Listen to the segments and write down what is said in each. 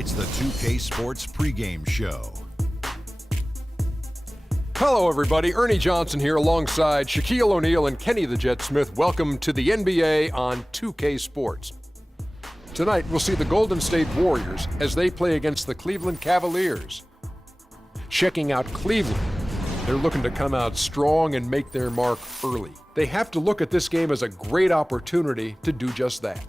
It's the 2K Sports pregame show. Hello, everybody. Ernie Johnson here alongside Shaquille O'Neal and Kenny the Jet Smith. Welcome to the NBA on 2K Sports. Tonight, we'll see the Golden State Warriors as they play against the Cleveland Cavaliers. Checking out Cleveland, they're looking to come out strong and make their mark early. They have to look at this game as a great opportunity to do just that.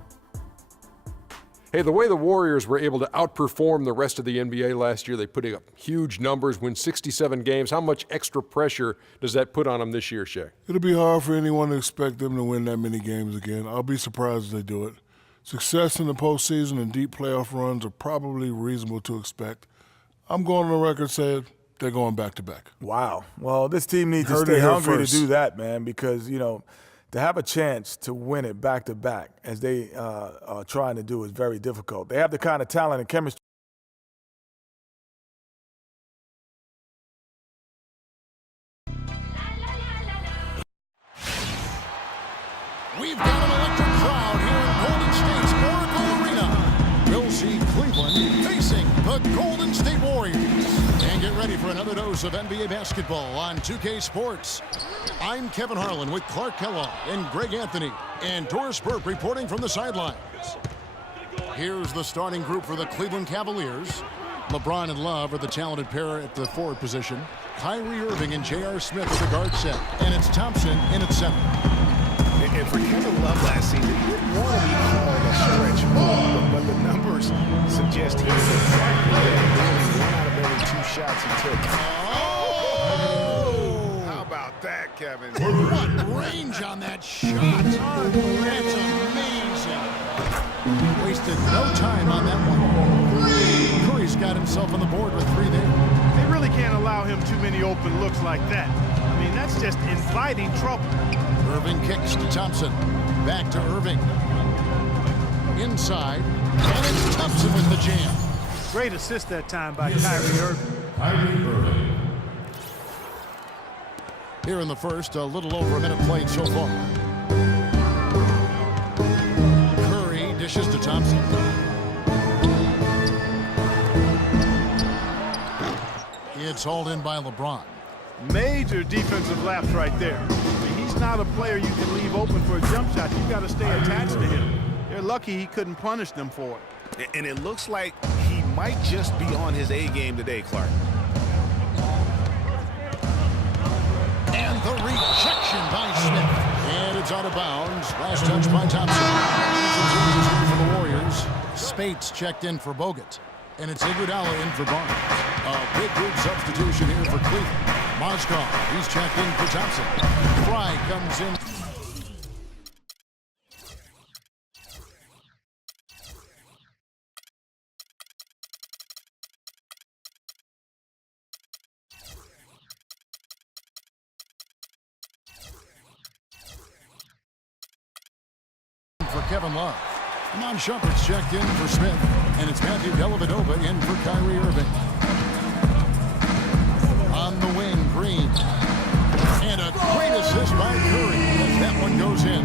Hey, the way the Warriors were able to outperform the rest of the NBA last year, they put up huge numbers, win 67 games. How much extra pressure does that put on them this year, Shaq? It'll be hard for anyone to expect them to win that many games again. I'll be surprised if they do it. Success in the postseason and deep playoff runs are probably reasonable to expect. I'm going on the record saying they're going back-to-back. Wow. Well, this team needs to stay hungry to do that, man, because, you know, to have a chance to win it back-to-back, as they are trying to do, is very difficult. They have the kind of talent and chemistry. We've got an electric crowd here in Golden State's Oracle Arena. We'll see Cleveland facing the Golden State Warriors. And get ready for another dose of NBA basketball on 2K Sports. I'm Kevin Harlan with Clark Kellogg and Greg Anthony, and Doris Burke reporting from the sidelines. Here's the starting group for the Cleveland Cavaliers. LeBron and Love are the talented pair at the forward position. Kyrie Irving and J.R. Smith at the guard set. And it's Thompson in at center. And for Kevin Love last season, he didn't want to be called a stretch four, but the numbers suggest he was exactly that. Nearly 1 out of every 2 shots he took. Oh! How about that, Kevin? What range on that shot. That's amazing. Wasted no time on that one. Curry's got himself on the board with 3 there. They really can't allow him too many open looks like that. I mean, that's just inviting trouble. Irving kicks to Thompson. Back to Irving. Inside. And it's Thompson with the jam. Great assist that time by Kyrie Irving. Here in the first, a little over a minute played so far. Curry dishes to Thompson. It's hauled in by LeBron. Major defensive lapse right there. I mean, he's not a player you can leave open for a jump shot. You've got to stay attached to him. They're lucky he couldn't punish them for it. And it looks like he might just be on his A game today, Clark. And the rejection by Smith. And it's out of bounds. Last touch by Thompson. For the Warriors. Spates checked in for Bogut. And it's Iguodala in for Barnes. A big group substitution here for Cleveland. Mozgov, he's checked in for Thompson. Fry comes in. For Kevin Love. Iman Shumpert's checked in for Smith. And it's Matthew Dellavedova in for Kyrie Irving. On the wing, Green. And a great assist by Curry as that one goes in.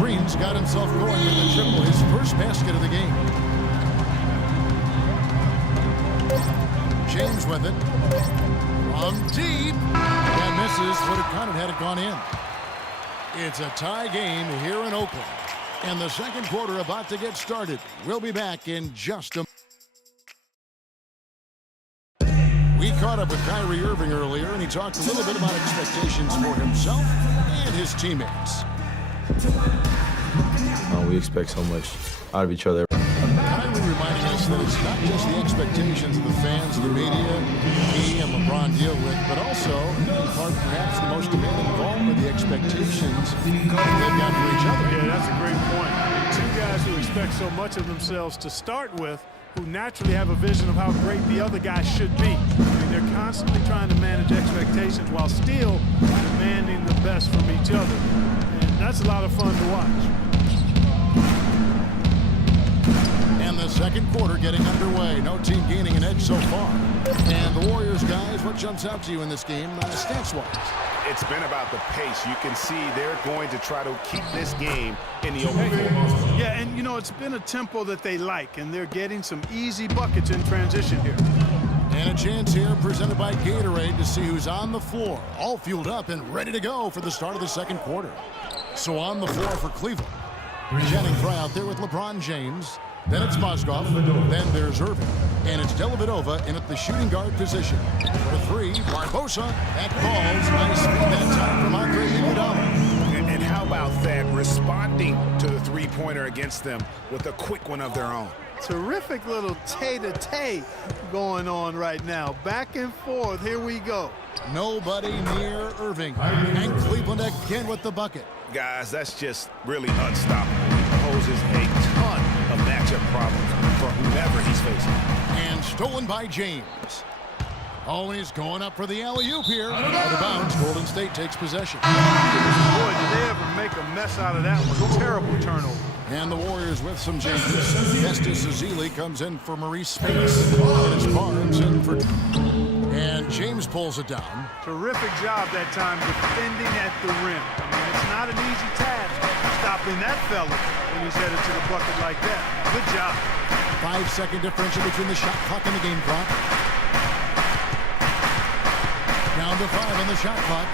Green's got himself going with a triple, his first basket of the game. James with it. From deep. That misses. Would have counted had it gone in. It's a tie game here in Oakland. And the second quarter about to get started. We'll be back in just a We caught up with Kyrie Irving earlier, and he talked a little bit about expectations for himself and his teammates. We expect so much out of each other. Kyrie reminding us that it's not just the expectations of the fans, the media, he and LeBron deal with, but also, in part, perhaps the most demanding of all are the expectations they've got for each other. Yeah, that's a great point. Two guys who expect so much of themselves to start with, who naturally have a vision of how great the other guy should be. I mean, they're constantly trying to manage expectations while still demanding the best from each other. And that's a lot of fun to watch. And the second quarter getting underway. No team gaining an edge so far. And the Warriors guys Here's what jumps out to you in this game, stance-wise. It's been about the pace. You can see they're going to try to keep this game in the open field. Yeah, and you know, it's been a tempo that they like, and they're getting some easy buckets in transition here. And a chance here presented by Gatorade to see who's on the floor, all fueled up and ready to go for the start of the second quarter. So on the floor for Cleveland. Channing Frye out there with LeBron James. Then it's Mozgov. Then there's Irving. And it's Dellavedova in at the shooting guard position. For three, Barbosa. That falls. Nice feed that time from Andre Iguodala. And how about that, responding to the three-pointer against them with a quick one of their own. Terrific little tay-to-tay going on right now. Back and forth. Here we go. Nobody near Irving. And Cleveland again with the bucket. Guys, that's just really unstoppable. Poses a ton of matchup problems for whoever he's facing. And stolen by James. Oh, and he's going up for the alley-oop here. Out of bounds. Golden State takes possession. Boy, did they ever make a mess out of that one. Terrible turnover. And the Warriors with some changes. Estes Ezeli comes in for Maurice Space. And it's Barnes in for... And James pulls it down. Terrific job that time defending at the rim. I mean, it's not an easy task stopping that fella when he's headed to the bucket like that. Good job. 5-second differential between the shot clock and the game clock. Down to 5 on the shot clock.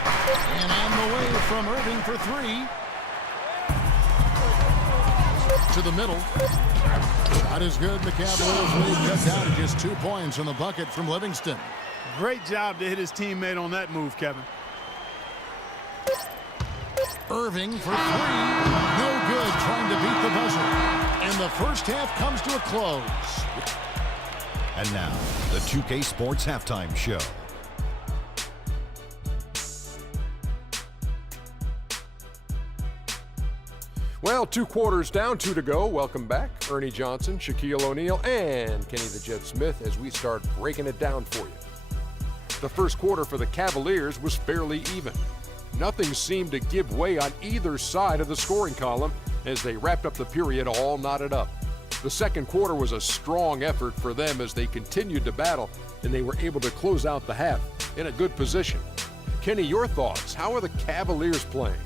And on the way from Irving for three. To the middle. Shot is good. The Cavaliers lead cut down to just 2 points in the bucket from Livingston. Great job to hit his teammate on that move, Kevin. Irving for three. No good, trying to beat the buzzer. And the first half comes to a close. And now, the 2K Sports Halftime Show. Well, 2 quarters down, 2 to go. Welcome back, Ernie Johnson, Shaquille O'Neal, and Kenny the Jet Smith as we start breaking it down for you. The first quarter for the Cavaliers was fairly even. Nothing seemed to give way on either side of the scoring column as they wrapped up the period all knotted up. The second quarter was a strong effort for them as they continued to battle, and they were able to close out the half in a good position. Kenny, your thoughts? How are the Cavaliers playing?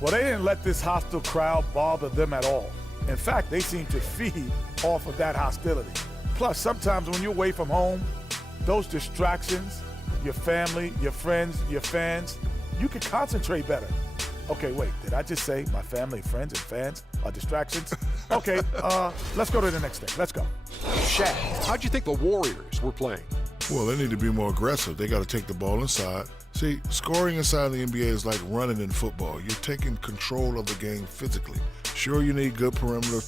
Well, they didn't let this hostile crowd bother them at all. In fact, they seem to feed off of that hostility. Plus, sometimes when you're away from home, those distractions, your family, your friends, your fans, you can concentrate better. Okay, wait, did I just say my family, friends, and fans are distractions? Okay, let's go to the next thing. Let's go. Shaq, how'd you think the Warriors were playing? Well, they need to be more aggressive. They got to take the ball inside. See, scoring inside the NBA is like running in football. You're taking control of the game physically. Sure, you need good perimeter.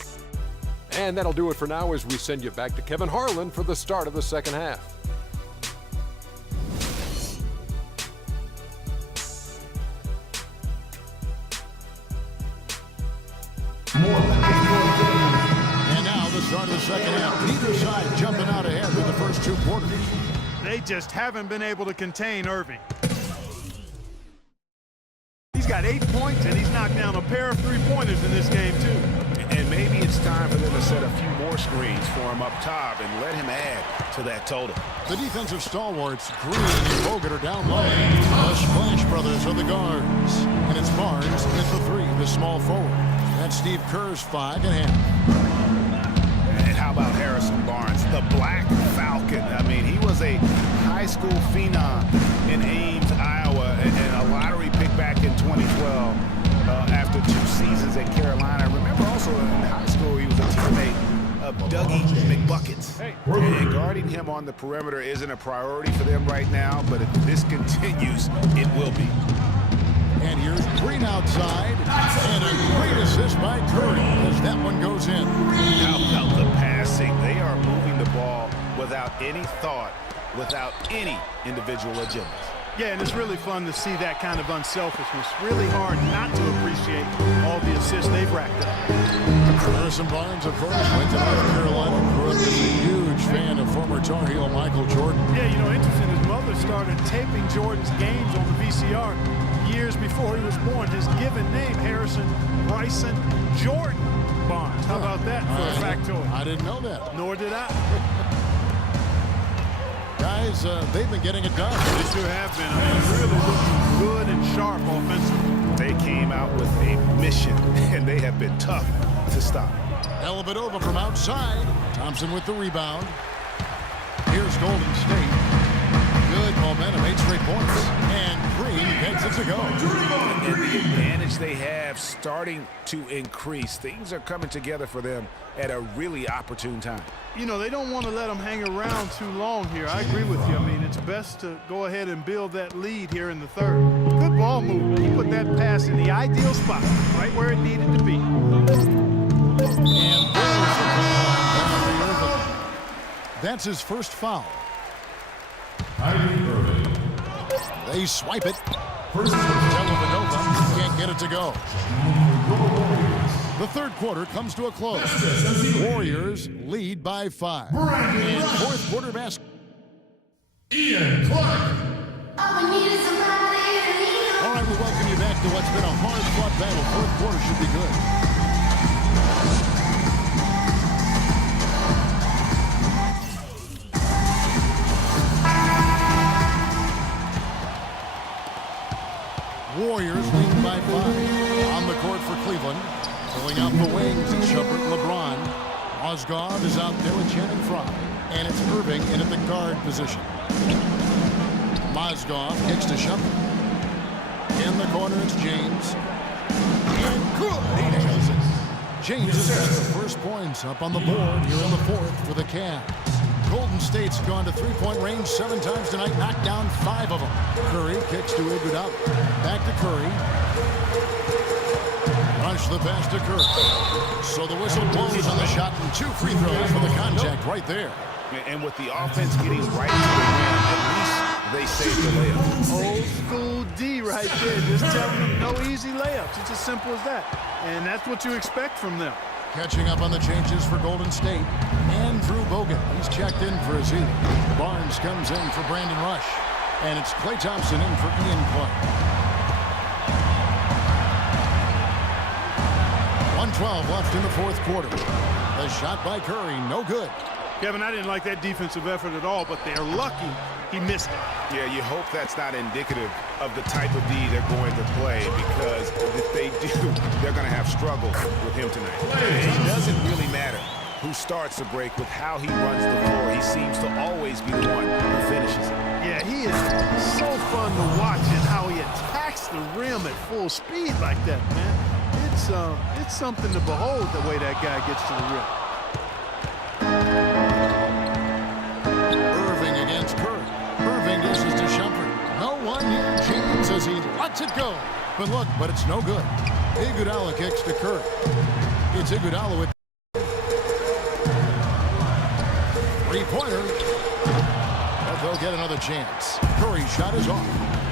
And that'll do it for now as we send you back to Kevin Harlan for the start of the second half. And now the start of the second half. Neither side jumping out ahead in the first 2 quarters. They just haven't been able to contain Irving. He's got 8 points, and he's knocked down a pair of three-pointers in this game, too. And maybe it's time for them to set a few more screens for him up top and let him add to that total. The defensive stalwarts, Green and Bogut, are down low. The Splash Brothers are the guards. And it's Barnes at the three, the small forward. That's Steve Kerr's 5 and a half. And how about Harrison Barnes, the Black Falcon? I mean, he was a high school phenom in Ames, Iowa, and a lottery pick back in 2012 after 2 seasons at Carolina. Remember also in high school, he was a teammate of Dougie McBuckets. And guarding him on the perimeter isn't a priority for them right now, but if this continues, it will be. And here's Green outside, and a great assist by Curry as that one goes in. How about the passing? They are moving the ball without any thought, without any individual agendas. Yeah, and it's really fun to see that kind of unselfishness. Really hard not to appreciate all the assists they've racked up. Harrison Barnes, of course, went to North Carolina. Grew up as a huge fan of former Tar Heel Michael Jordan. Yeah, you know, interesting. His mother started taping Jordan's games on the VCR years before he was born. His given name, Harrison Bryson Jordan Barnes. How about that for a factoid? I didn't know that. Nor did I. Guys, boys, they've been getting it done. They sure have been. I mean, really looking good and sharp offensively. They came out with a mission, and they have been tough to stop. Dellavedova from outside. Thompson with the rebound. Here's Golden State. Good momentum, 8 straight points. And Green gets it to go. And the advantage they have starting to increase. Things are coming together for them at a really opportune time. You know, they don't want to let them hang around too long here. I agree with you. I mean, it's best to go ahead and build that lead here in the third. Good ball movement. He put that pass in the ideal spot, right where it needed to be. And there's the ball on Kyrie Irving. That's his first foul. They swipe it. Dellavedova can't get it to go. The third quarter comes to a close. Warriors lead by 5. And fourth quarter basket. Ian Clark. All right, we welcome you back to what's been a hard-fought battle. Fourth quarter should be good. Warriors lead by 5. On the court for Cleveland. Filling out the wings, it's Shumpert and LeBron. Mozgov is out there with Channing Frye. And it's Irving in at the guard position. Mozgov kicks to Shumpert. In the corner, it's James. And good! He nails it. James has got the first points up on the board here in the fourth for the Cavs. Golden State's gone to three-point range 7 times tonight, knocked down 5 of them. Curry kicks to Iguodala. Back to Curry. Rush the pass to Curry. So the whistle blows on the shot and 2 free throws for the contact right there. And with the offense getting right to the rim, at least they saved the layup. Old school D right there. Just telling them no easy layups. It's as simple as that. And that's what you expect from them. Catching up on the changes for Golden State. Andrew Bogut. He's checked in for Azir. Barnes comes in for Brandon Rush. And it's Klay Thompson in for Ian Clark. 1:12 left in the fourth quarter. The shot by Curry, no good. Kevin, I didn't like that defensive effort at all, but they're lucky he missed it. Yeah, you hope that's not indicative of the type of D they're going to play, because if they do, they're going to have struggles with him tonight. It doesn't really matter who starts the break with how he runs the floor. He seems to always be the one who finishes it. Yeah, he is so fun to watch and how he attacks the rim at full speed like that, man. It's something to behold the way that guy gets to the rim. Irving against Curry. Irving dishes to Shumpert. No one here. James as he lets it go. But it's no good. Iguodala kicks to Curry. It's Iguodala with 3-pointer. But they'll get another chance. Curry's shot is off.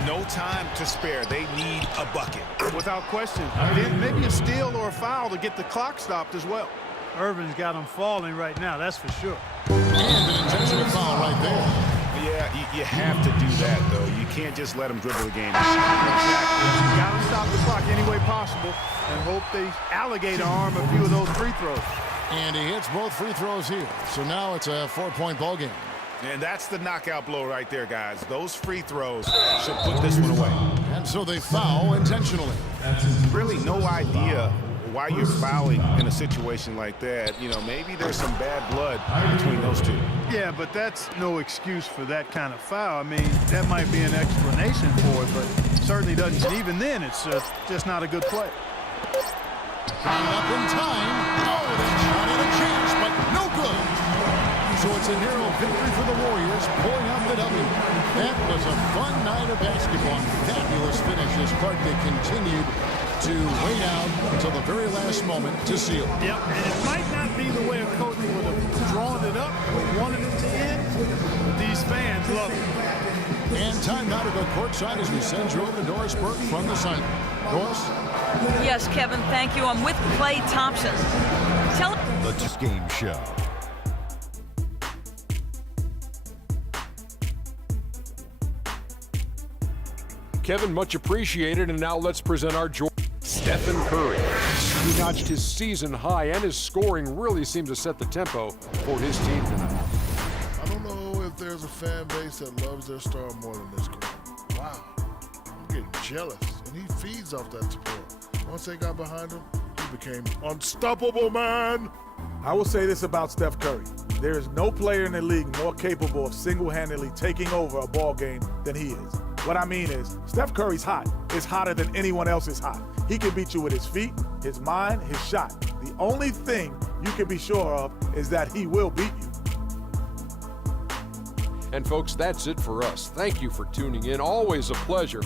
No time to spare. They need a bucket. Without question. Maybe a steal or a foul to get the clock stopped as well. Irving's got him falling right now, that's for sure. And an intentional foul right there. Yeah, you have to do that, though. You can't just let them dribble the game. Exactly. Got to stop the clock any way possible and hope they alligator arm a few of those free throws. And he hits both free throws here. So now it's a 4-point ball game. And that's the knockout blow right there, guys. Those free throws should put this one away. And so they foul intentionally. Really no idea why you're fouling in a situation like that. You know, maybe there's some bad blood between those two. Yeah, but that's no excuse for that kind of foul. I mean, that might be an explanation for it, but certainly doesn't. Even then, it's just not a good play. Coming up in time. Oh, they shot at a chance, but no good. So it's a narrow victory for the Warriors, pulling out the W. That was a fun night of basketball. Fabulous finish as Clark continued to wait out until the very last moment to seal. Yep, and it might not be the way a coach would have drawn it up or wanted it to end, but these fans love it. And time now to go courtside as we send you over to Doris Burke from the sideline. Doris? Yes, Kevin, thank you. I'm with Klay Thompson. Tell The Just Game Show. Kevin, much appreciated. And now let's present our Stephen Curry. He notched his season high, and his scoring really seemed to set the tempo for his team tonight. I don't know if there's a fan base that loves their star more than this crowd. Wow. I'm getting jealous, and he feeds off that support. Once they got behind him, he became unstoppable, man. I will say this about Steph Curry. There is no player in the league more capable of single-handedly taking over a ball game than he is. What I mean is, Steph Curry's hot. It's hotter than anyone else is hot. He can beat you with his feet, his mind, his shot. The only thing you can be sure of is that he will beat you. And folks, that's it for us. Thank you for tuning in. Always a pleasure.